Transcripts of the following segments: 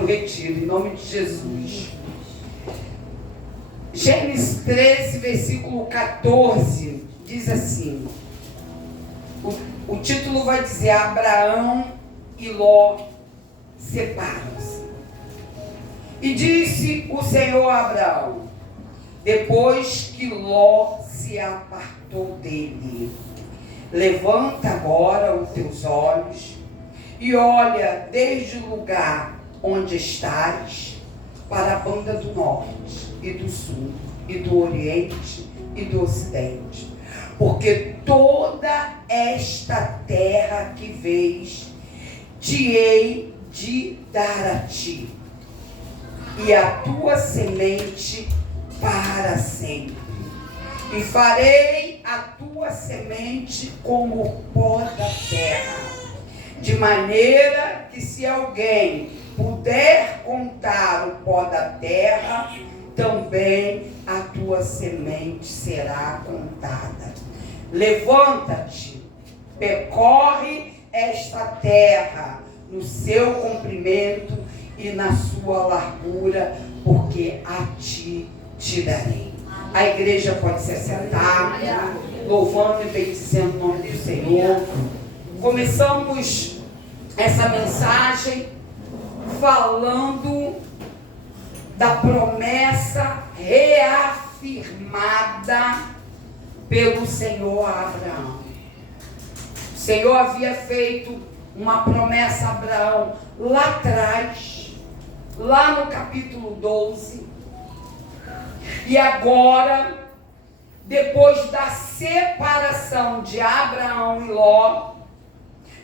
no retiro, em nome de Jesus. Gênesis 13, versículo 14, diz assim, o título vai dizer: Abraão e Ló separam-se. E disse o Senhor a Abraão, depois que Ló se apartou dele: levanta agora os teus olhos e olha desde o lugar onde estás para a banda do norte e do sul e do oriente e do ocidente, porque toda esta terra que vês te hei de dar a ti e a tua semente para sempre, e farei a tua semente como o pó da terra, de maneira que se alguém puder contar o pó da terra, também a tua semente será contada. Levanta-te, percorre esta terra no seu comprimento e na sua largura, porque a ti te darei. A igreja pode se assentar, louvando e bendizendo o nome do Senhor. Começamos essa mensagem falando da promessa reafirmada pelo Senhor a Abraão. O Senhor havia feito uma promessa a Abraão lá atrás, lá no capítulo 12, e agora, depois da separação de Abraão e Ló,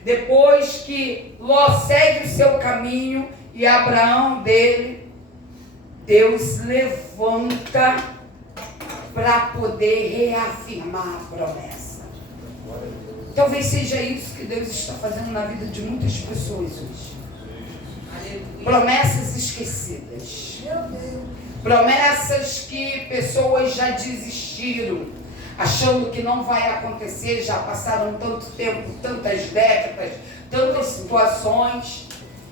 depois que Ló segue o seu caminho e Abraão dele, Deus levanta para poder reafirmar a promessa. Talvez seja isso que Deus está fazendo na vida de muitas pessoas hoje. Promessas esquecidas. Promessas que pessoas já desistiram, achando que não vai acontecer, já passaram tanto tempo, tantas décadas, tantas situações,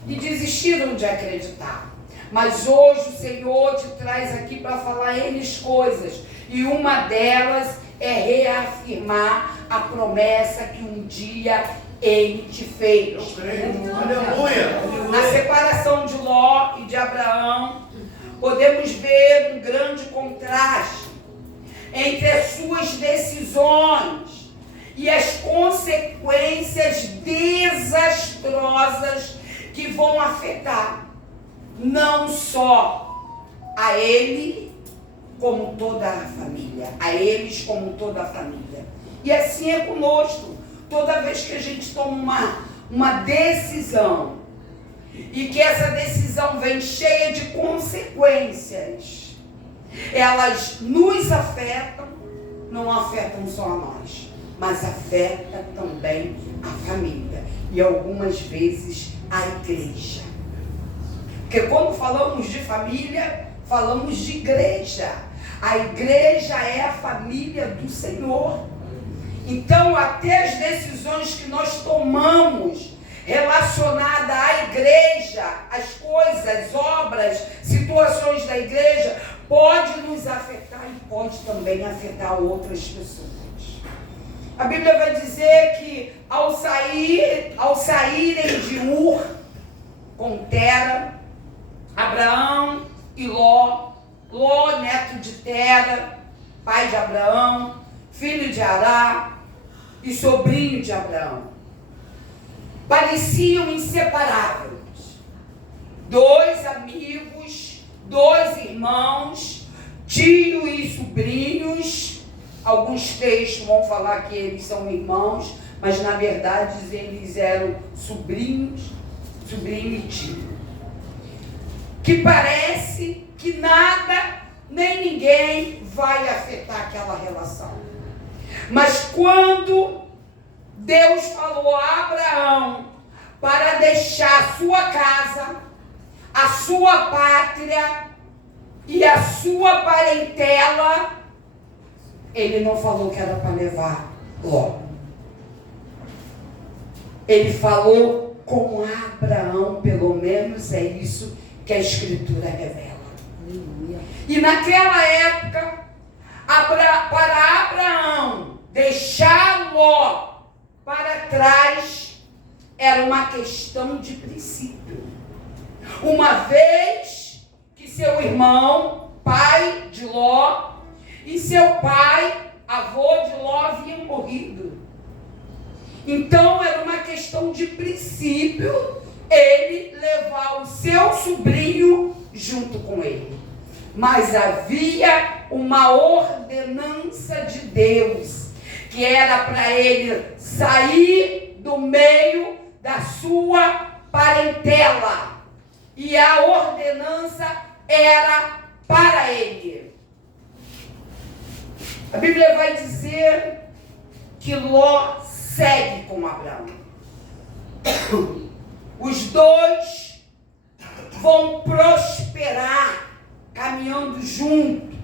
e desistiram de acreditar. Mas hoje o Senhor te traz aqui para falar N coisas, e uma delas é reafirmar a promessa que um dia Ele te fez. Na separação de Ló e de Abraão, podemos ver um grande contraste entre as suas decisões e as consequências desastrosas que vão afetar não só a ele, como toda a família, a eles como toda a família. E assim é conosco. Toda vez que a gente toma uma decisão e que essa decisão vem cheia de consequências, elas nos afetam, não afetam só a nós, mas afeta também a família e algumas vezes a igreja. Porque quando falamos de família, falamos de igreja. A igreja é a família do Senhor. Então, até as decisões que nós tomamos relacionada à igreja, as coisas, obras, situações da igreja, pode nos afetar e pode também afetar outras pessoas. A Bíblia vai dizer que ao saírem de Ur com Tera, Abraão e Ló, neto de Tera, pai de Abraão, filho de Ará e sobrinho de Abraão, pareciam inseparáveis. Dois amigos, dois irmãos, tio e sobrinhos. Alguns textos vão falar que eles são irmãos, mas na verdade eles eram sobrinho e tio. Que parece que nada nem ninguém vai afetar aquela relação. Mas quando Deus falou a Abraão para deixar a sua casa, a sua pátria e a sua parentela, Ele não falou que era para levar Ló. Ele falou com Abraão, pelo menos é isso que a Escritura revela. E naquela época, para Abraão deixar Ló para trás, era uma questão de princípio. Uma vez que seu irmão, pai de Ló, e seu pai, avô de Ló, haviam morrido. Então era uma questão de princípio ele levar o seu sobrinho junto com ele. Mas havia uma ordenança de Deus, que era para ele sair do meio da sua parentela. E a ordenança era para ele. A Bíblia vai dizer que Ló segue com Abraão. Os dois vão prosperar caminhando junto,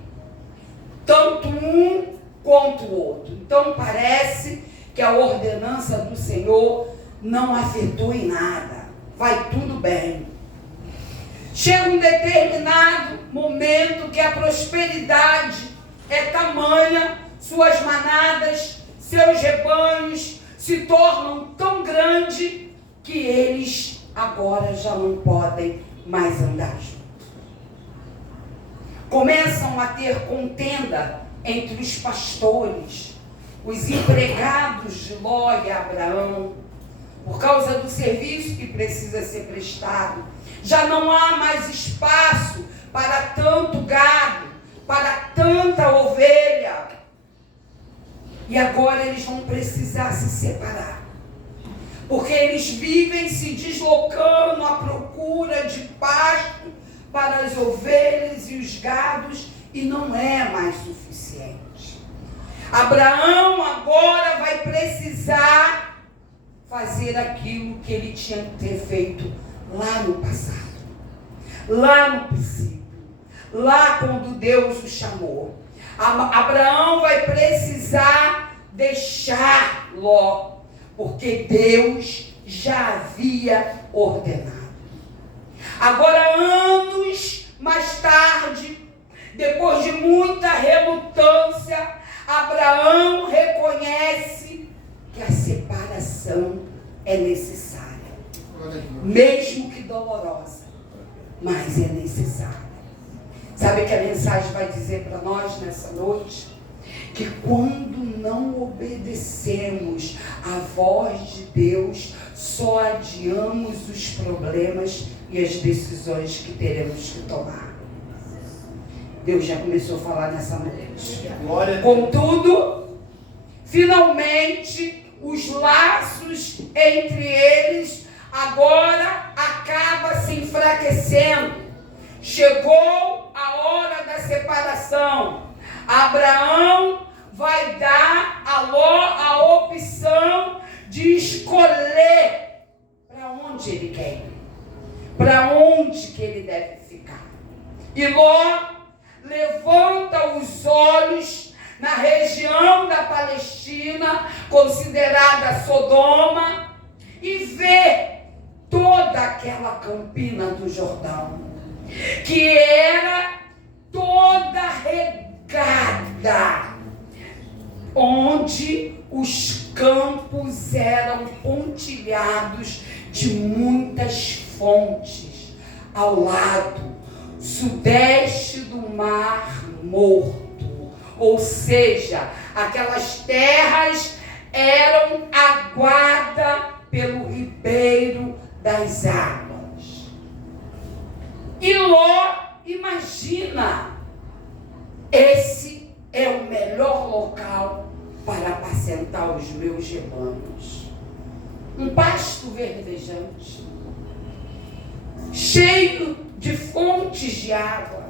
tanto um quanto o outro. Então parece que a ordenança do Senhor não afetou em nada. Vai tudo bem. Chega um determinado momento que a prosperidade é tamanha, suas manadas, seus rebanhos se tornam tão grandes que eles agora já não podem mais andar juntos. Começam a ter contenda entre os pastores, os empregados de Ló e Abraão, por causa do serviço que precisa ser prestado. Já não há mais espaço para tanto gado, para tanta ovelha. E agora eles vão precisar se separar, porque eles vivem se deslocando à procura de pasto para as ovelhas e os gados, e não é mais suficiente. Abraão agora vai precisar fazer aquilo que ele tinha que ter feito lá no passado, lá no princípio, lá quando Deus o chamou. Abraão vai precisar deixar Ló, porque Deus já havia ordenado. Agora, anos mais tarde, depois de muita relutância, Abraão reconhece que a separação é necessária, mesmo que dolorosa, mas é necessária. Sabe que a mensagem vai dizer para nós nessa noite? Que quando não obedecemos à voz de Deus, só adiamos os problemas e as decisões que teremos que tomar. Deus já começou a falar nessa noite. Contudo, finalmente, os laços entre eles agora acabam se enfraquecendo. Chegou a hora da separação. Abraão vai dar a Ló a opção de escolher para onde ele quer ir, para onde que ele deve ficar. E Ló levanta os olhos na região da Palestina, considerada Sodoma, e vê toda aquela campina do Jordão, que era toda regada, onde os campos eram pontilhados de muitas fontes, ao lado sudeste do Mar Morto. Ou seja, aquelas terras eram aguadas pelo ribeiro das águas. E Ló imagina, esse é o melhor local para apacentar os meus rebanhos. Um pasto verdejante, cheio de fontes de água.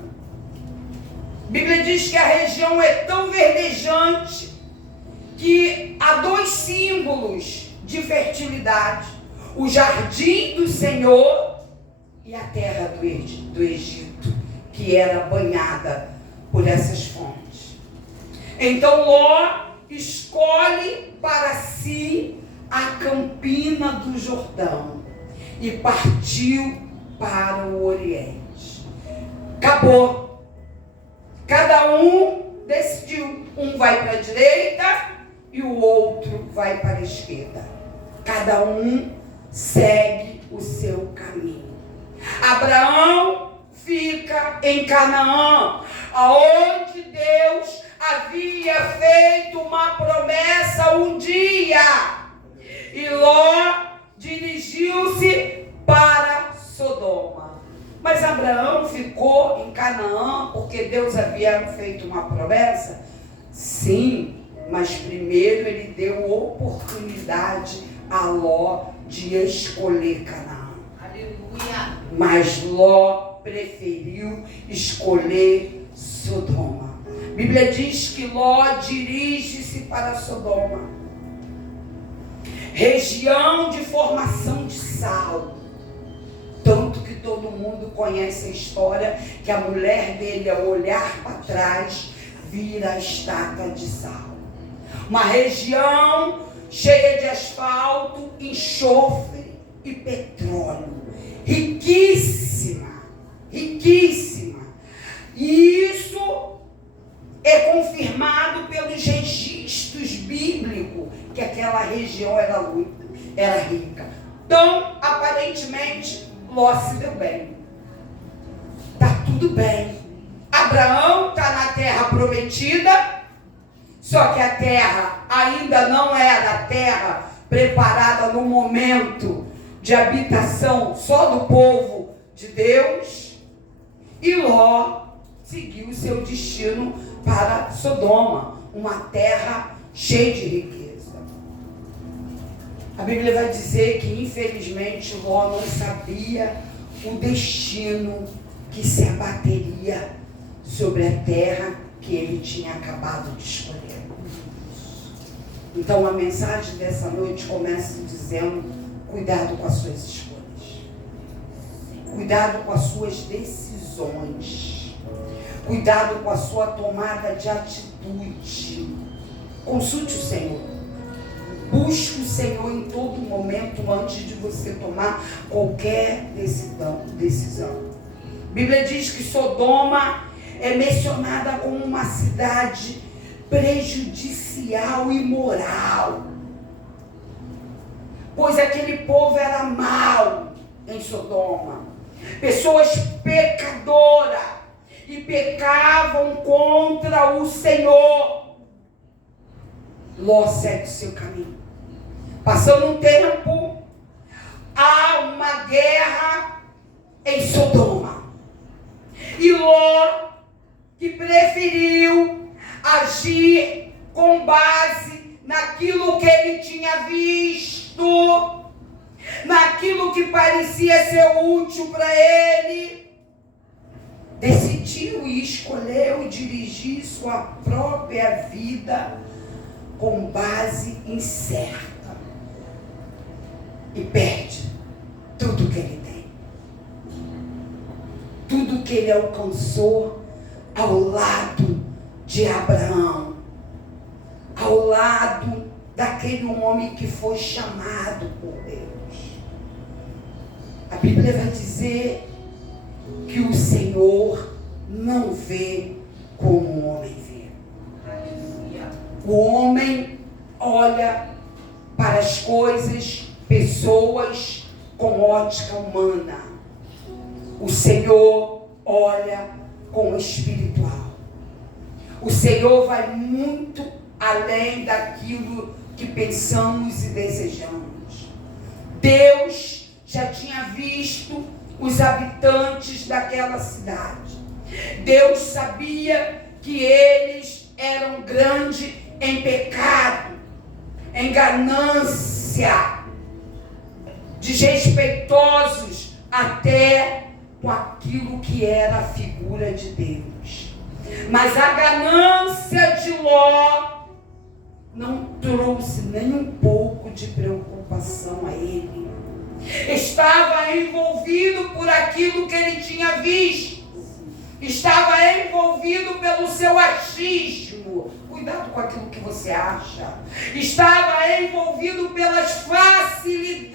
A Bíblia diz que a região é tão verdejante que há dois símbolos de fertilidade: o jardim do Senhor e a terra do Egito, que era banhada por essas fontes. Então Ló escolhe para si a campina do Jordão e partiu para o Oriente. Acabou. Cada um decidiu. Um vai para a direita e o outro vai para a esquerda. Cada um segue o seu caminho. Abraão fica em Canaã, aonde Deus havia feito uma promessa um dia. E Ló dirigiu-se para Sodoma. Mas Abraão ficou em Canaã porque Deus havia feito uma promessa? Sim, mas primeiro ele deu oportunidade a Ló de escolher Canaã. Aleluia. Mas Ló preferiu escolher Sodoma. A Bíblia diz que Ló dirige-se para Sodoma, região de formação de sal. Tanto que todo mundo conhece a história que a mulher dele, ao olhar para trás, vira a estaca de sal. Uma região cheia de asfalto, enxofre e petróleo. Riquíssima, riquíssima. E isso é confirmado pelos registros bíblicos, que aquela região era rica. Então, aparentemente, Ló se deu bem. Está tudo bem. Abraão está na terra prometida, só que a terra ainda não era a terra preparada no momento de habitação só do povo de Deus. E Ló seguiu o seu destino para Sodoma, uma terra cheia de riqueza. A Bíblia vai dizer que, infelizmente, Ló não sabia o destino que se abateria sobre a terra que ele tinha acabado de escolher. Então, a mensagem dessa noite começa dizendo: cuidado com as suas escolhas. Cuidado com as suas decisões. Cuidado com a sua tomada de atitude. Consulte o Senhor. Busque o Senhor em todo momento antes de você tomar qualquer decisão. A Bíblia diz que Sodoma é mencionada como uma cidade prejudicial e imoral, pois aquele povo era mau em Sodoma. Pessoas pecadoras e pecavam contra o Senhor. Ló segue o seu caminho. Passando um tempo, há uma guerra em Sodoma. E Ló, que preferiu agir com base naquilo que ele tinha visto, naquilo que parecia ser útil para ele, decidiu e escolheu dirigir sua própria vida com base incerta. E perde tudo que ele tem. Tudo que ele alcançou ao lado de Abraão. Ao lado daquele homem que foi chamado por Deus. A Bíblia vai dizer que o Senhor não vê como o homem vê. O homem olha para as coisas, pessoas com ótica humana. O Senhor olha com o espiritual. O Senhor vai muito além daquilo que pensamos e desejamos. Deus já tinha visto os habitantes daquela cidade. Deus sabia que eles eram grandes em pecado, em ganância, desrespeitosos até com aquilo que era a figura de Deus. Mas a ganância de Ló não trouxe nem um pouco de preocupação a ele. Estava envolvido por aquilo que ele tinha visto. Estava envolvido pelo seu achismo. Cuidado com aquilo que você acha. Estava envolvido pelas facilidades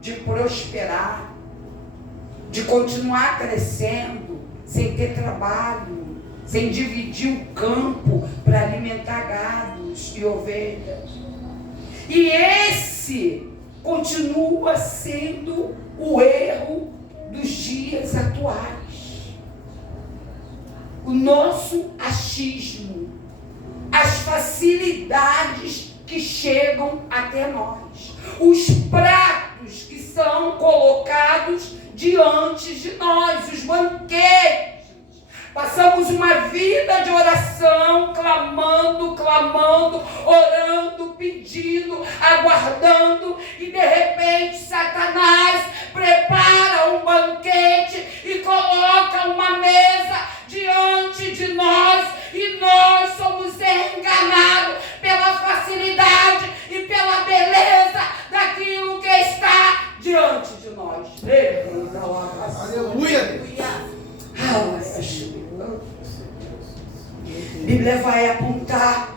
de prosperar. de continuar crescendo, sem ter trabalho, sem dividir o campo para alimentar gados e ovelhas. E esse continua sendo o erro dos dias atuais. O nosso achismo, as facilidades que chegam até nós, os pratos que são colocados diante de nós, os banquetes. Passamos uma vida de oração, clamando, orando, pedindo, aguardando, e de repente Satanás prepara um banquete e coloca uma mesa diante de nós, e nós somos enganados pela facilidade e pela beleza daquilo que está diante de nós. Aleluia! A Bíblia vai apontar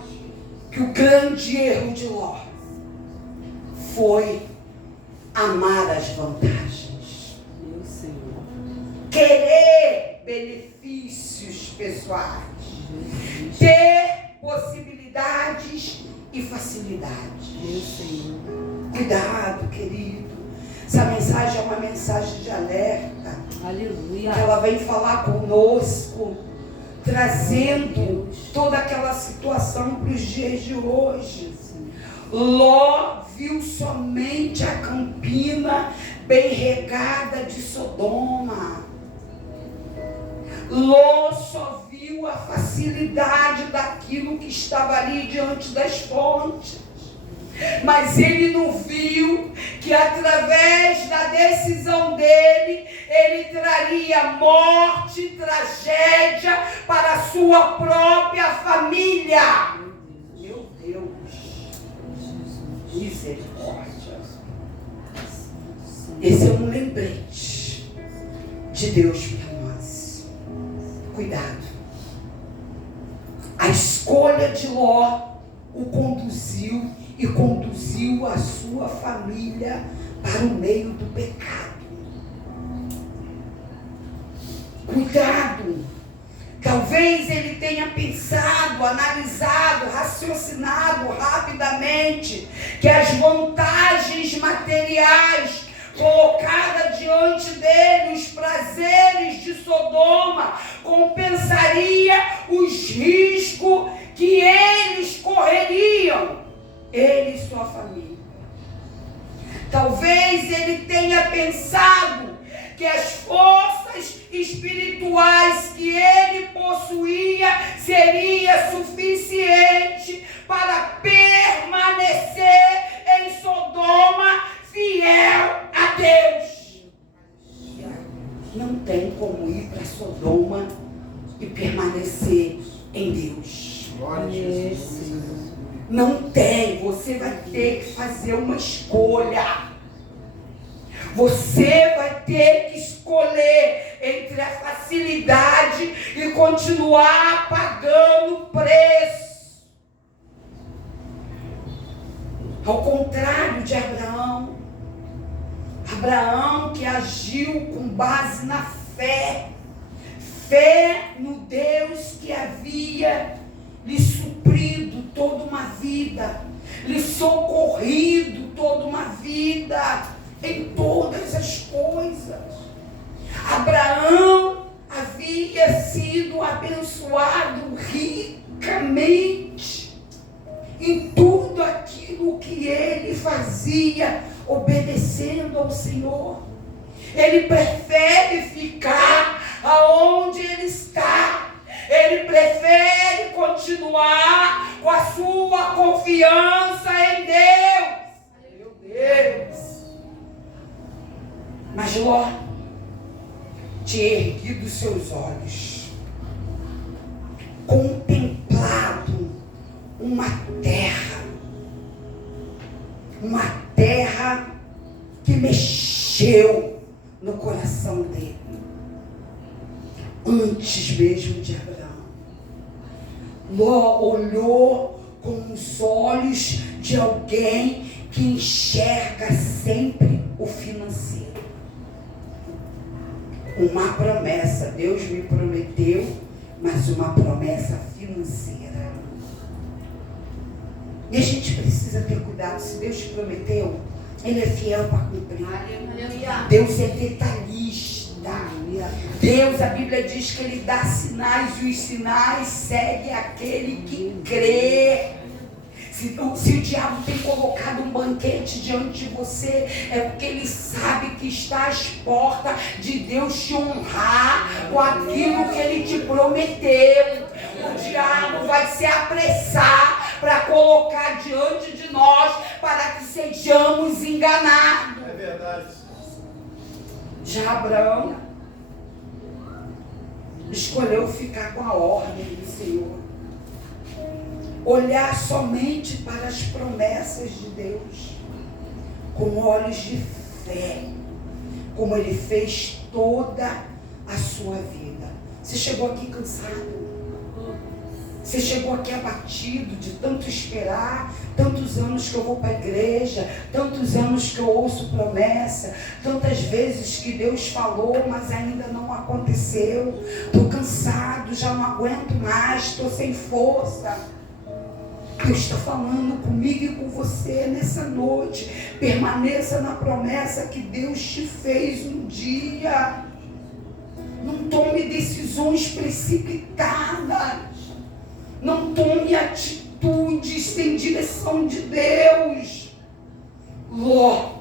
que o grande erro de Ló foi amar as vantagens, Meu Senhor. querer benefícios pessoais, ter possibilidades e facilidades. Meu Senhor. Cuidado, querido. Essa mensagem é uma mensagem de alerta. Aleluia. Ela vem falar conosco, trazendo toda aquela situação para os dias de hoje. Ló viu somente a campina bem regada de Sodoma. Ló só viu a facilidade daquilo que estava ali diante das fontes. Mas ele não viu que através da decisão dele, ele traria morte, tragédia para a sua própria família. Meu Deus, misericórdia. Esse é um lembrete de Deus para nós. Cuidado. A escolha de Ló o conduziu e conduziu a sua família para o meio do pecado. Cuidado. Talvez ele tenha pensado, analisado, raciocinado rapidamente que as vantagens materiais colocadas diante dele, os prazeres de Sodoma, compensaria os riscos que eles correriam, ele e sua família. Talvez ele tenha pensado que as forças espirituais que ele possuía seria suficiente para permanecer em Sodoma fiel a Deus. Não tem como ir para Sodoma e permanecer em Deus. Glória a Jesus. Não tem. Você vai ter que fazer uma escolha. Você vai ter que escolher entre a facilidade e continuar pagando o preço. Ao contrário de Abraão. Abraão que agiu com base na fé. Fé no Deus que havia lhe suprido toda uma vida. Lhe socorrido toda uma vida. Em todas as coisas. Abraão havia sido abençoado ricamente em tudo aquilo que ele fazia, obedecendo ao Senhor. Ele prefere ficar aonde ele está. Ele prefere continuar com a sua confiança em Deus. Meu Deus. Mas Ló tinha erguido seus olhos, contemplado uma terra que mexeu no coração dele, antes mesmo de Abraão. Ló olhou com os olhos de alguém que enxerga sempre o financeiro. uma promessa. Deus me prometeu, mas uma promessa financeira. E a gente precisa ter cuidado. Se Deus te prometeu, Ele é fiel para cumprir. Deus é detalhista. Deus, a Bíblia diz que Ele dá sinais, e os sinais seguem aquele que crê. Se o diabo tem colocado um banquete diante de você, é porque ele sabe que está às portas de Deus te honrar com aquilo que Ele te prometeu. O diabo vai se apressar para colocar diante de nós, para que sejamos enganados. É verdade. Já Abraão escolheu ficar com a ordem do Senhor, olhar somente para as promessas de Deus, com olhos de fé, como ele fez toda a sua vida. Você chegou aqui cansado? Você chegou aqui abatido de tanto esperar, tantos anos que eu vou para a igreja, tantos anos que eu ouço promessa, tantas vezes que Deus falou, mas ainda não aconteceu. Estou cansado, já não aguento mais, estou sem força. Deus está falando comigo e com você nessa noite. Permaneça na promessa que Deus te fez um dia. Não tome decisões precipitadas. Não tome atitudes sem direção de Deus. Ló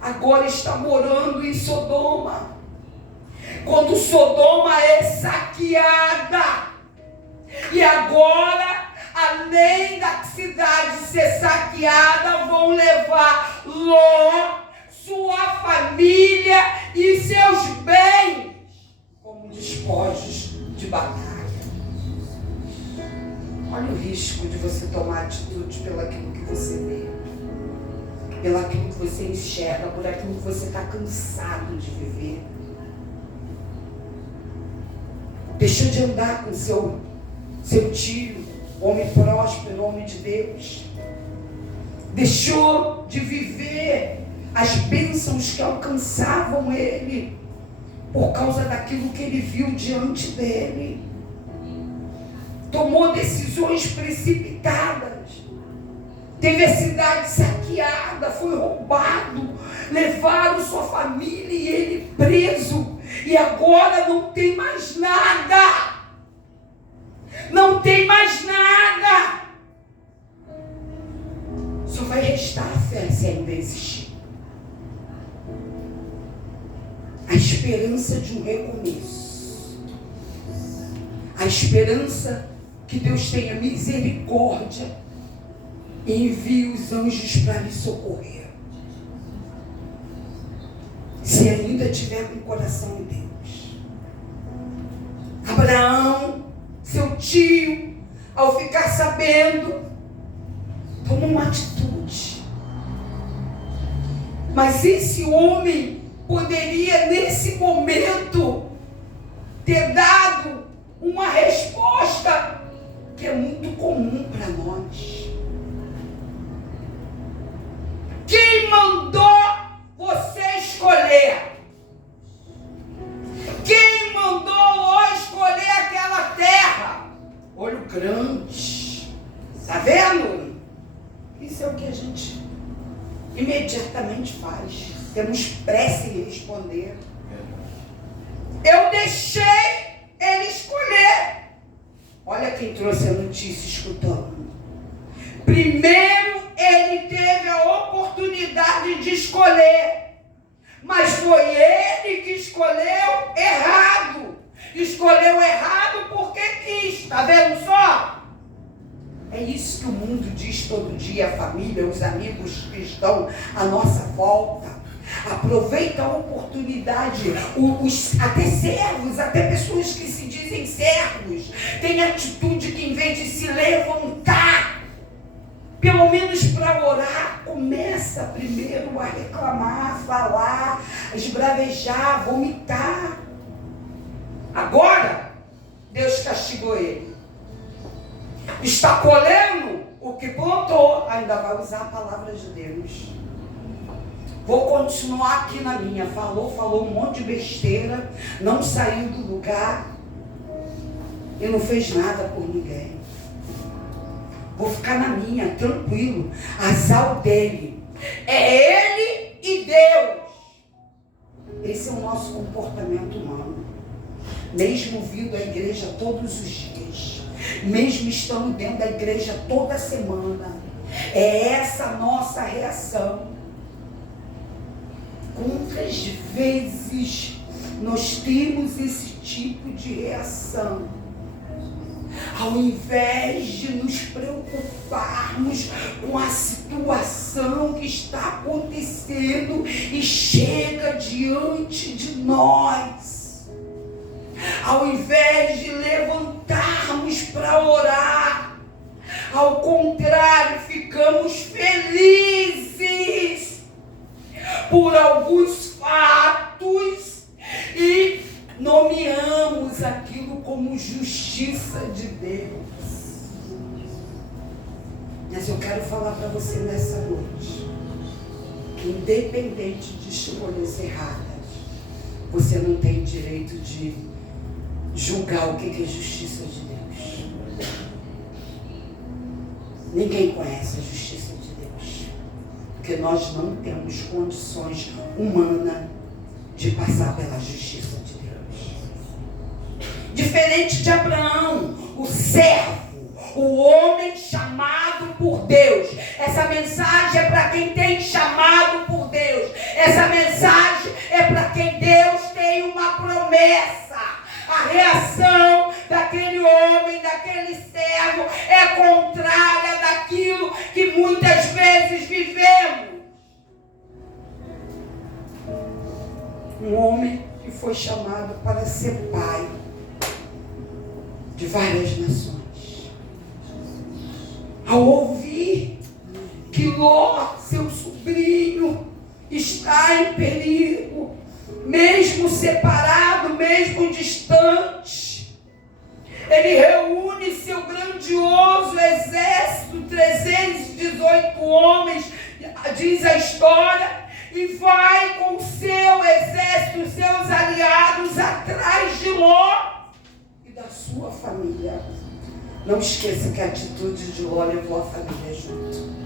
agora está morando em Sodoma. Quando Sodoma é saqueada, e agora, além da cidade ser saqueada, vão levar Ló, sua família e seus bens como despojos de batalha. Olha o risco de você tomar atitude pelaquilo que você vê, pelaquilo que você enxerga, por aquilo que você está cansado de viver. Deixou de andar com seu tio, homem próspero, homem de Deus. Deixou de viver as bênçãos que alcançavam ele, por causa daquilo que ele viu diante dele. Tomou decisões precipitadas, teve a cidade saqueada, foi roubado, levaram sua família e ele preso, e agora não tem mais nada, não tem mais nada, só vai restar a fé se ainda existir, a esperança de um recomeço, a esperança que Deus tenha misericórdia e envie os anjos para lhe socorrer. Se ainda tiver com o coração em Deus. Abraão, seu tio, ao ficar sabendo, tomou uma atitude. Mas esse homem poderia, nesse momento, ter dado uma resposta que é muito comum para nós. Quem mandou você escolher? Quem mandou Ló escolher aquela terra? Olho grande. Está vendo? Isso é o que a gente imediatamente faz. Temos pressa em responder. Eu deixei ele escolher. Olha quem trouxe a notícia escutando. Primeiro ele teve a oportunidade de escolher, mas foi ele que escolheu errado. Escolheu errado porque quis. Está vendo só? É isso que o mundo diz todo dia, a família, os amigos que estão à nossa volta. Aproveita a oportunidade, até servos, até pessoas que se dizem servos, tem atitude que em vez de se levantar, pelo menos para orar, começa primeiro a reclamar, falar, esbravejar, vomitar. Agora, Deus castigou ele. Está colhendo o que plantou, ainda vai usar a palavra de Deus. Vou continuar aqui na minha. Falou um monte de besteira, não saiu do lugar e não fez nada por ninguém. Vou ficar na minha, tranquilo. Azar dele. É ele e Deus. Esse é o nosso comportamento humano. Mesmo vindo à igreja todos os dias, mesmo estando dentro da igreja toda semana, é essa a nossa reação. Quantas vezes nós temos esse tipo de reação? Ao invés de nos preocuparmos com a situação que está acontecendo e chega diante de nós, ao invés de levantarmos para orar, ao contrário, ficamos felizes por alguns fatos e nomeamos aquilo como justiça de Deus. Mas eu quero falar para você nessa noite que, independente de escolhas erradas, você não tem direito de julgar o que é justiça de Deus. Ninguém conhece a justiça de Deus, porque nós não temos condições humanas de passar pela justiça de Deus. Diferente de Abraão, o servo, o homem chamado por Deus. Essa mensagem é para quem tem chamado por Deus. Essa mensagem é para quem Deus tem uma promessa. A reação daquele homem, daquele servo, é contrária daquilo que muitas vezes vivemos. Um homem que foi chamado para ser pai de várias nações. Ao ouvir que Ló, seu sobrinho, está em perigo, mesmo separado, mesmo distante, ele reúne seu grandioso exército, 318 homens, diz a história, e vai com seu exército, seus aliados, atrás de Ló e da sua família. Não esqueça que a atitude de Ló levou a família junto.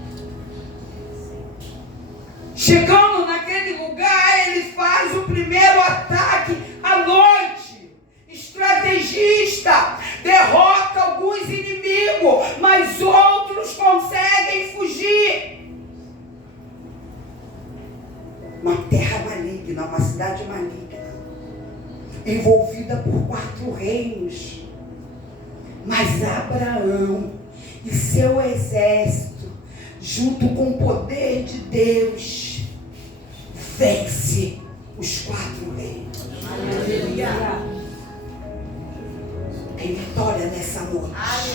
Chegando naquele lugar, ele faz o primeiro ataque à noite. Estrategista, derrota alguns inimigos, mas outros conseguem fugir. Uma terra maligna, uma cidade maligna, envolvida por 4 reinos. Mas Abraão e seu exército, junto com o poder de Deus, vence os 4 reinos. Aleluia. Tem vitória nessa noite.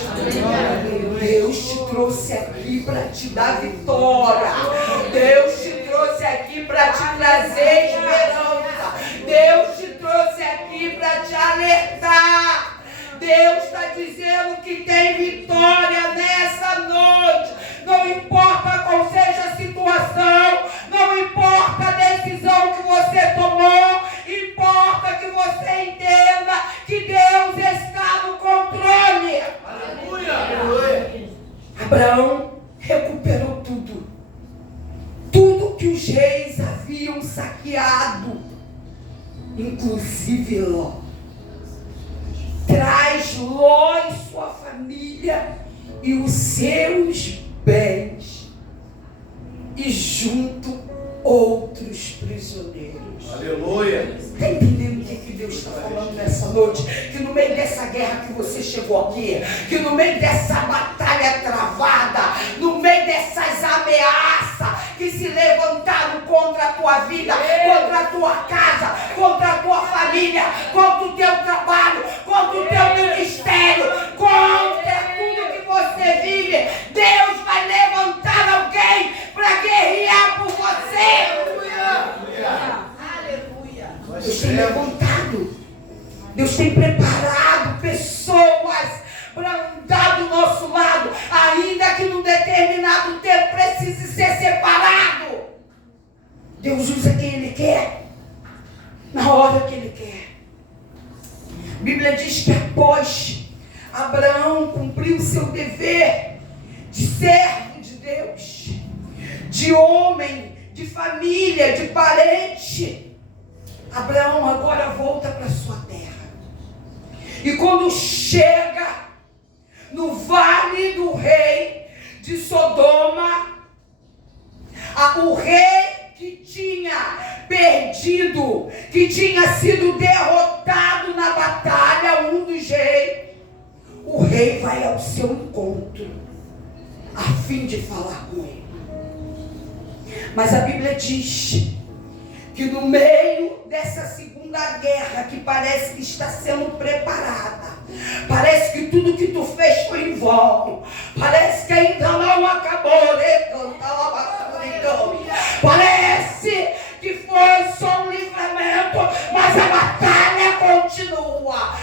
Aleluia. Deus te trouxe aqui para te dar vitória. Deus te trouxe aqui para te trazer esperança. Deus te trouxe aqui para te alertar. Deus está dizendo que tem vitória nessa noite. Não importa qual seja a situação, não importa a decisão que você tomou, importa que você entenda que Deus está no controle. Aleluia! Abraão recuperou tudo. Tudo que os reis haviam saqueado, inclusive Ló. Traz Ló e sua família e os seus bens, e junto outros prisioneiros. Aleluia! Está entendendo o que Deus está falando nessa noite? Que no meio dessa guerra que você chegou aqui, que no meio dessa batalha travada, no meio dessas ameaças que se levantaram contra a tua vida, contra a tua casa, contra a tua família, contra o teu trabalho, contra o teu ministério, contra tudo que você vive, Deus vai levantar alguém para guerrear por você. Deus tem levantado, Deus tem preparado pessoas para andar do nosso lado, ainda que num determinado tempo precise ser separado. Deus usa quem Ele quer, na hora que Ele quer. A Bíblia diz que após Abraão cumprir o seu dever de servo de Deus, de homem, de família, de parente, Abraão agora volta para sua terra. E quando chega no vale do rei de Sodoma, o rei que tinha perdido, que tinha sido derrotado na batalha, um dos reis, o rei vai ao seu encontro, a fim de falar com ele. Mas a Bíblia diz que no meio dessa segunda guerra, que parece que está sendo preparada, parece que tudo que tu fez foi em vão, parece que ainda não acabou, parece que foi só um livramento, mas a batalha continua.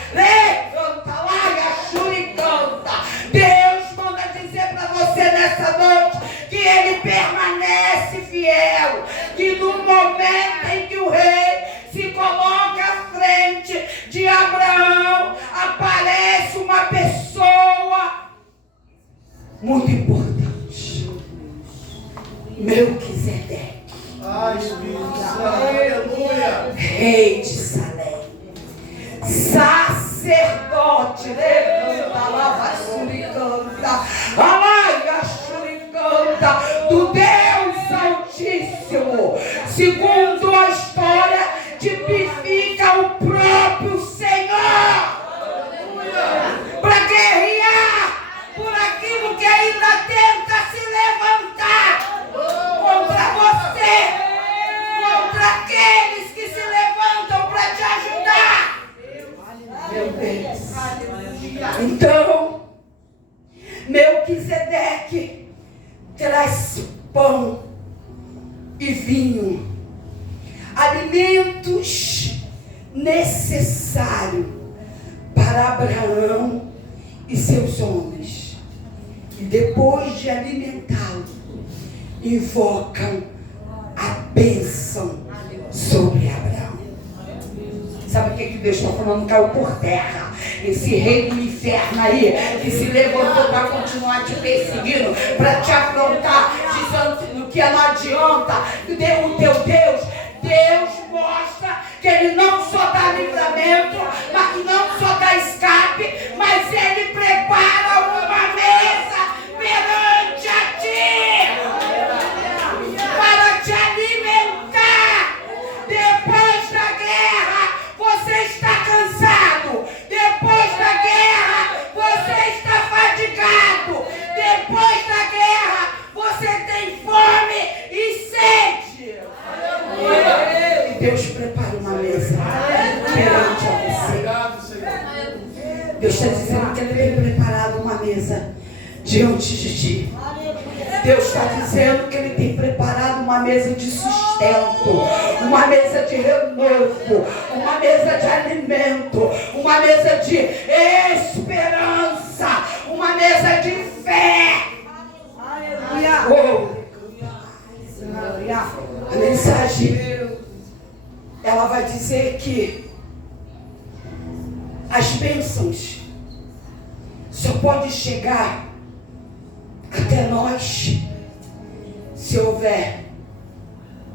Canta lá, Yashuri canta. Deus manda dizer para você nessa noite que Ele permanece fiel, que no momento em que o rei se coloca à frente de Abraão, aparece uma pessoa muito importante, Melquisedeque, aleluia, rei de Salém, sacerdote, do Deus Altíssimo, segundo a história, tipifica o próprio Senhor, para guerrear por aquilo que ainda tenta se levantar contra você, contra aqueles que se levantam para te ajudar. Meu Deus. Então, Melquisedeque traz pão e vinho, alimentos necessários para Abraão e seus homens. E depois de alimentá-lo, invocam a bênção sobre Abraão. Sabe o que Deus está falando? Caiu por terra. Esse rei do inferno aí, que se levantou para continuar te perseguindo, para te afrontar, dizendo que não adianta, o teu Deus mostra que Ele não só dá livramento, mas que não só dá escape, mas Ele prepara uma mesa perante a ti, para te alimentar. Depois da guerra, você está cansado. Depois da guerra, você está fadigado. Depois da guerra, você tem fome e sede. E Deus prepara uma mesa perante a você. Deus está dizendo que Ele tem preparado uma mesa diante de ti. Deus está dizendo que Ele tem preparado uma mesa de sustento, uma mesa de renovo, uma mesa de alimento, uma mesa de esperança, uma mesa de fé. Oh. A mensagem, ela vai dizer que as bênçãos só podem chegar até nós se houver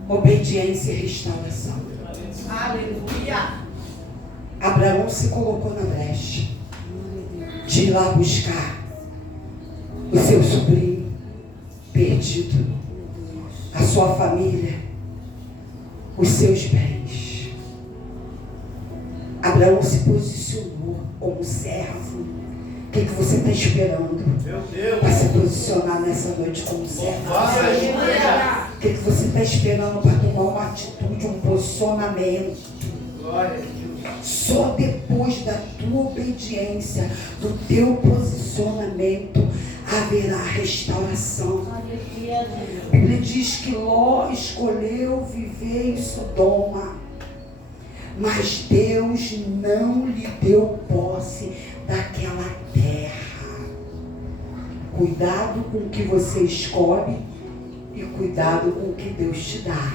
obediência e restauração. aleluia. Abraão se colocou na brecha de ir lá buscar o seu sobrinho perdido, a sua família, os seus bens. Abraão se posicionou como servo. O que você está esperando para se posicionar nessa noite como servo? O que você está esperando para tomar uma atitude, um posicionamento? Só depois da tua obediência, do teu posicionamento, haverá restauração. A Bíblia diz que Ló escolheu viver em Sodoma, mas Deus não lhe deu posse daquela terra. Cuidado com o que você escolhe e cuidado com o que Deus te dá.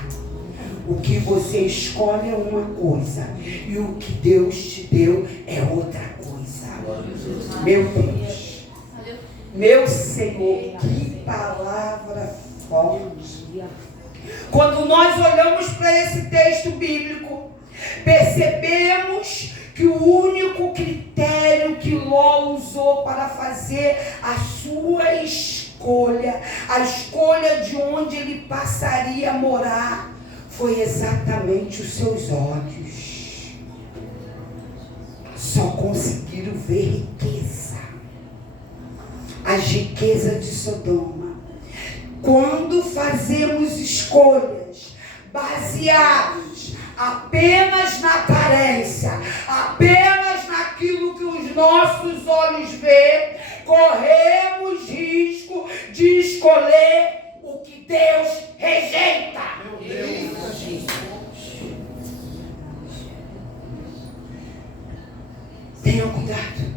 O que você escolhe é uma coisa, e o que Deus te deu é outra coisa. Meu Deus, meu Senhor, que palavra forte. Quando nós olhamos para esse texto bíblico, percebemos que o único critério que Ló usou para fazer a sua escolha, a escolha de onde ele passaria a morar, foi exatamente os seus olhos. Só conseguiram ver riqueza, as riquezas de Sodoma. Quando fazemos escolhas baseadas apenas na carência, apenas naquilo que os nossos olhos veem, corremos risco de escolher o que Deus rejeita. Meu Deus. Tenha cuidado.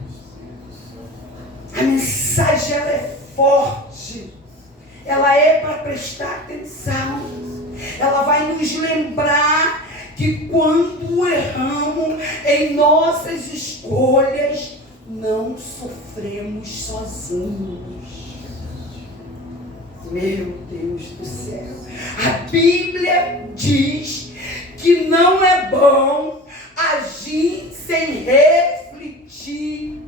A mensagem ela é forte. Ela é para prestar atenção. Ela vai nos lembrar que quando erramos em nossas escolhas, não sofremos sozinhos. Meu Deus do céu. A Bíblia diz que não é bom agir sem refletir.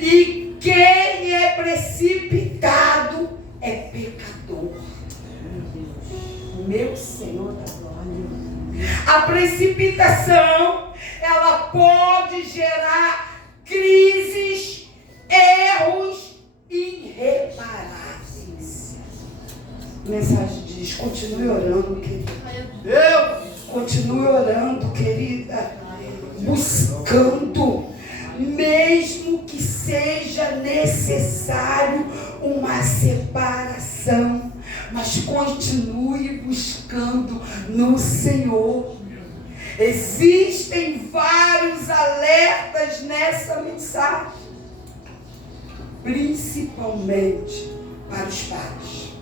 E quem é precipitado é pecador. Meu Senhor da glória. A precipitação, ela pode gerar crises, erros irreparáveis. A mensagem diz: continue orando, querida. Deus. Continue orando, querida. Buscando, mesmo que seja necessário uma separação, mas continue buscando no Senhor. Existem vários alertas nessa mensagem, principalmente para os pais,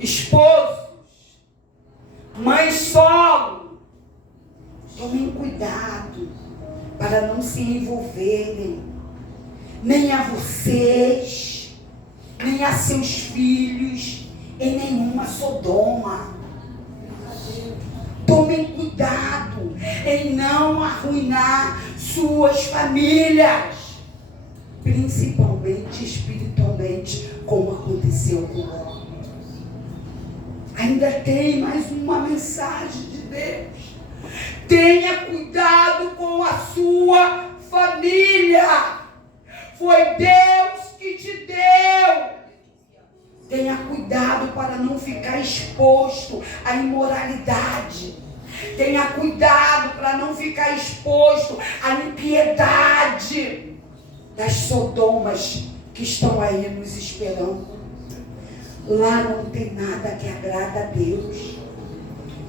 esposos, mães solo. Tomem cuidado para não se envolverem, nem a vocês, nem a seus filhos, em nenhuma Sodoma. Tomem cuidado em não arruinar suas famílias, principalmente espiritualmente, como aconteceu com o homem. Ainda tem mais uma mensagem de Deus. Tenha cuidado com a sua família. Foi Deus que te deu. Tenha cuidado para não ficar exposto à imoralidade. Tenha cuidado para não ficar exposto à impiedade das Sodomas que estão aí nos esperando. Lá não tem nada que agrada a Deus.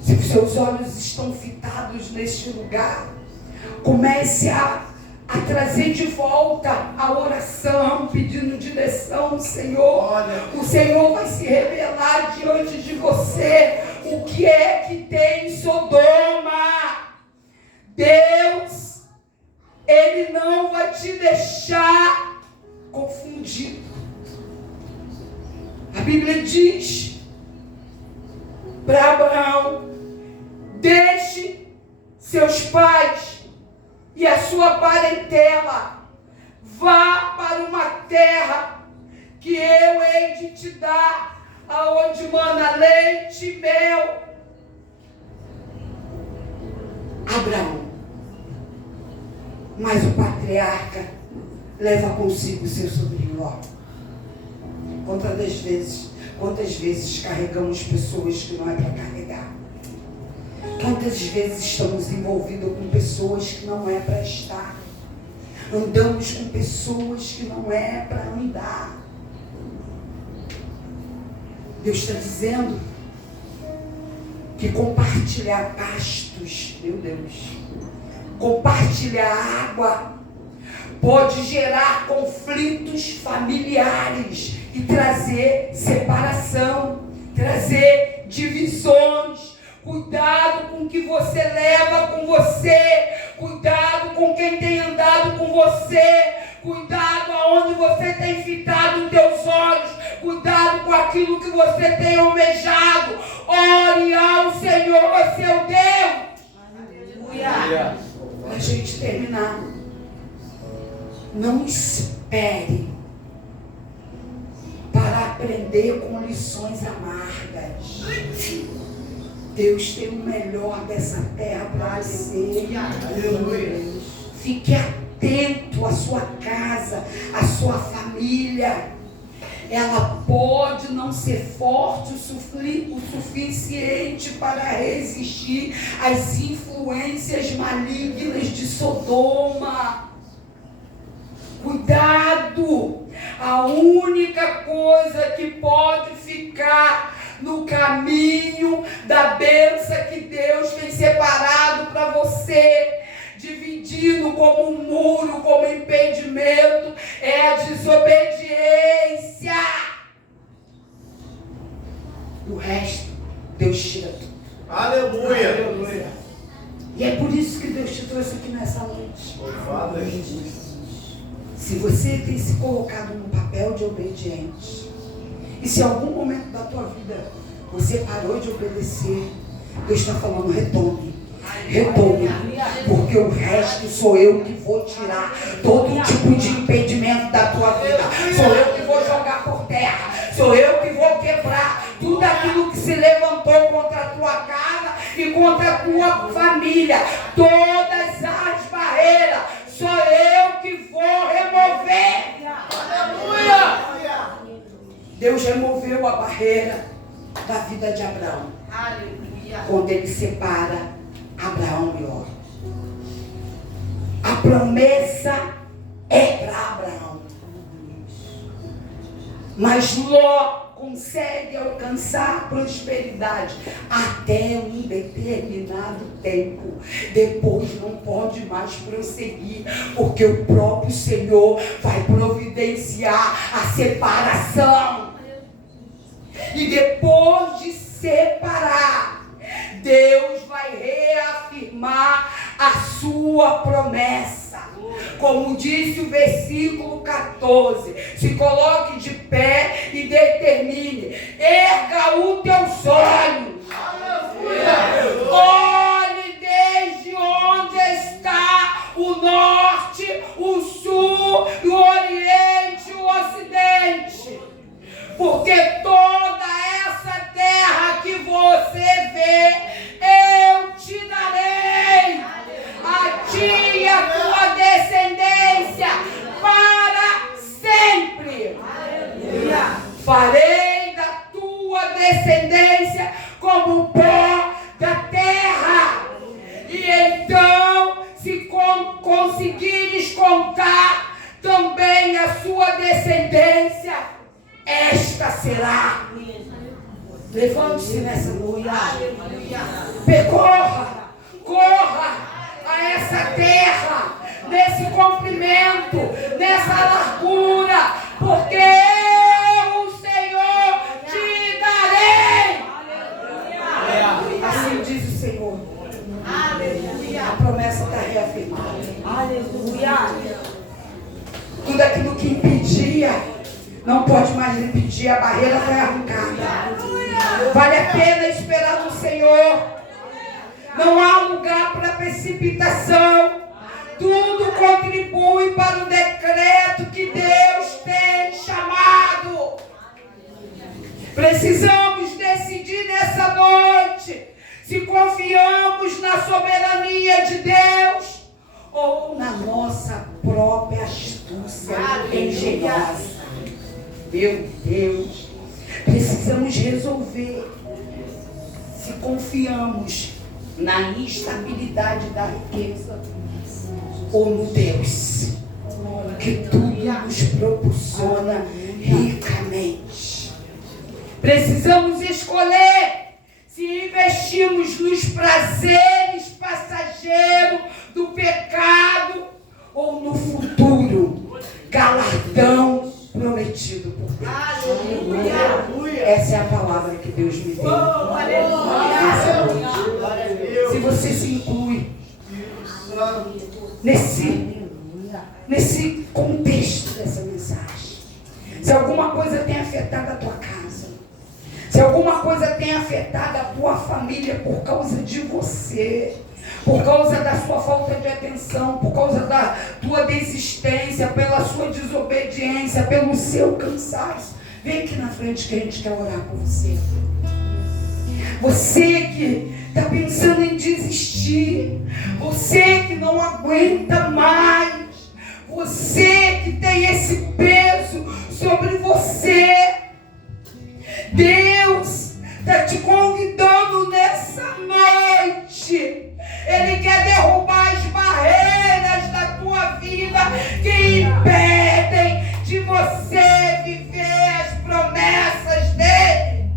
Se os seus olhos estão fitados neste lugar, comece a trazer de volta a oração, pedindo direção ao Senhor. O Senhor vai se revelar diante de você o que é que tem em Sodoma. Deus, Ele não vai te deixar confundido. A Bíblia diz para Abraão: deixe seus pais e a sua parentela, vá para uma terra que eu hei de te dar, aonde mana leite e mel. Abraão, mas o patriarca leva consigo seu sobrinho Ló. Quantas vezes carregamos pessoas que não é para carregar? Quantas vezes estamos envolvidos com pessoas que não é para estar? Andamos com pessoas que não é para andar. Deus está dizendo que compartilhar pastos, meu Deus, compartilhar água, pode gerar conflitos familiares e trazer separação, trazer divisões. Cuidado com o que você leva com você. Cuidado com quem tem andado com você. Cuidado aonde você tem fitado os teus olhos. Cuidado com aquilo que você tem almejado. Ore ao Senhor, seu Deus. Aleluia. Para a gente terminar. Não espere para aprender com lições amargas. Deus tem o melhor dessa terra para você. Fique atento à sua casa, à sua família. Ela pode não ser forte o suficiente para resistir às influências malignas de Sodoma. Cuidado! A única coisa que pode ficar no caminho da bênção que Deus tem separado para você, dividindo como um muro, como impedimento, é a desobediência. O resto, Deus tira tudo. Aleluia. Aleluia. E é por isso que Deus te trouxe aqui nessa noite. Louvado é Jesus. Se você tem se colocado no papel de obediente, e se em algum momento da tua vida você parou de obedecer, Deus está falando, retome. Retome, porque o resto sou eu que vou tirar todo tipo de impedimento da tua vida. Sou eu que vou jogar por terra. Sou eu que vou quebrar tudo aquilo que se levantou contra a tua casa e contra a tua família. Todas as barreiras, sou eu que vou remover. Aleluia! Deus removeu a barreira da vida de Abraão. Aleluia! Quando ele separa Abraão e Ló. A promessa é para Abraão. Mas Ló consegue alcançar prosperidade até um determinado tempo. Depois não pode mais prosseguir, porque o próprio Senhor vai providenciar a separação. E depois de separar, Deus vai reafirmar a sua promessa. Como disse o versículo 14, se coloque de pé e determine, erga o teu sonho. Olhe desde onde está o norte, o sul, o oriente, o ocidente. Porque toda essa terra que você vê, eu te darei, a ti e a tua descendência, para sempre. Aleluia. Farei da tua descendência como o pó da terra. E então, se conseguires contar também a sua descendência, esta será. Levante-se nessa noite. Corra a essa terra, nesse comprimento, nessa largura, porque eu, o Senhor, te darei. Assim diz o Senhor. Aleluia. A promessa está reafirmada. Aleluia. Tudo aquilo que impedia, não pode mais impedir, a barreira foi arrancada. Vale a pena esperar no Senhor. Não há lugar para precipitação. Tudo contribui para o decreto que Deus tem chamado. Precisamos decidir nessa noite se confiamos na soberania de Deus ou na nossa própria astúcia engenhosa. Meu Deus, precisamos resolver se confiamos na instabilidade da riqueza ou no Deus que tudo nos proporciona ricamente. Precisamos escolher se investimos nos prazeres passageiros do pecado ou no futuro galardão prometido por Deus. Aleluia. Essa é a palavra que Deus me deu. Aleluia. você se inclui nesse contexto dessa mensagem. Se alguma coisa tem afetado a tua casa, se alguma coisa tem afetado a tua família por causa de você, por causa da sua falta de atenção, por causa da tua desistência, pela sua desobediência, pelo seu cansaço, vem aqui na frente que a gente quer orar por você. Você que está pensando em desistir, você que não aguenta mais, você que tem esse peso sobre você, Deus está te convidando nessa noite. Ele quer derrubar as barreiras da tua vida que impedem de você viver as promessas dele.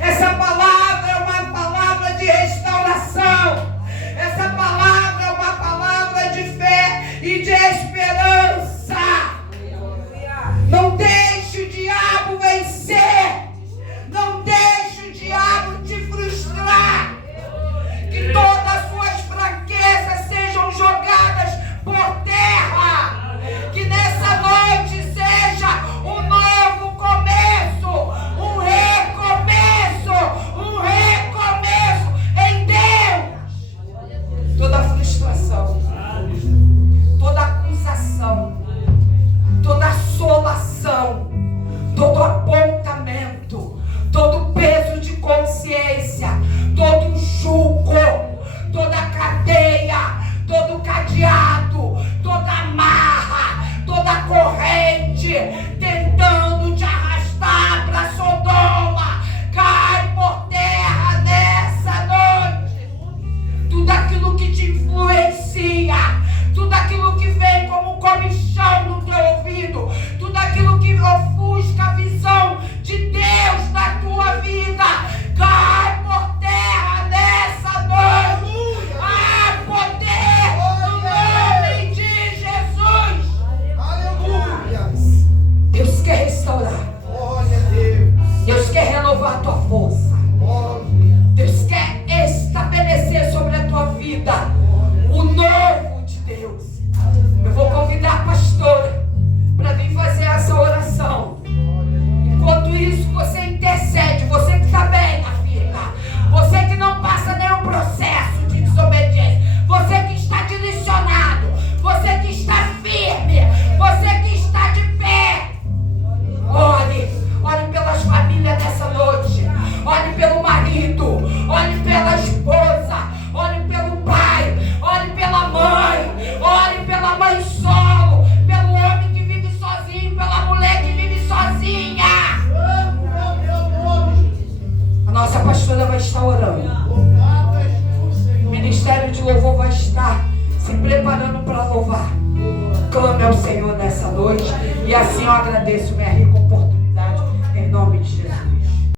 Essa palavra é uma palavra de restauração. Essa palavra é uma palavra de fé e de esperança. Não deixe o diabo vencer. Não deixe o diabo te frustrar. Que todas as suas fraquezas sejam jogadas por terra. Que nessa noite seja um novo começo, um recomeço em Deus. Toda frustração, toda acusação, toda assolação, todo apontamento, todo peso de consciência, todo jugo, toda cadeia, todo cadeado, toda amarra, toda corrente tentando te arrastar para Sodoma, cai por terra nessa noite. Tudo aquilo que te influencia, tudo aquilo que vem como um comichão no teu ouvido, tudo aquilo que ofusca a visão de Deus na tua vida, cai por terra nessa noite. Há poder no nome de Jesus. Aleluia. Deus quer restaurar. Glória a Deus. Deus quer renovar a tua força. Deus quer estabelecer sobre a tua vida o novo de Deus. Eu vou convidar a pastora para vir fazer essa oração. Enquanto isso, você intercede, você que está bem na vida, você que não passa nenhum processo de desobediência, você que está direcionado, você que está firme, você que está de pé. Ore pelas famílias nessa noite, ore pelo marido, ore pela esposa, ore pelo pai, ore pela mãe solo, pelo homem que vive sozinho, pela mulher que vive sozinha. A nossa pastora vai estar orando. O ministério de louvor vai estar se preparando para louvar. Clame ao Senhor nessa noite. E assim eu agradeço minha rica oportunidade em nome de Jesus.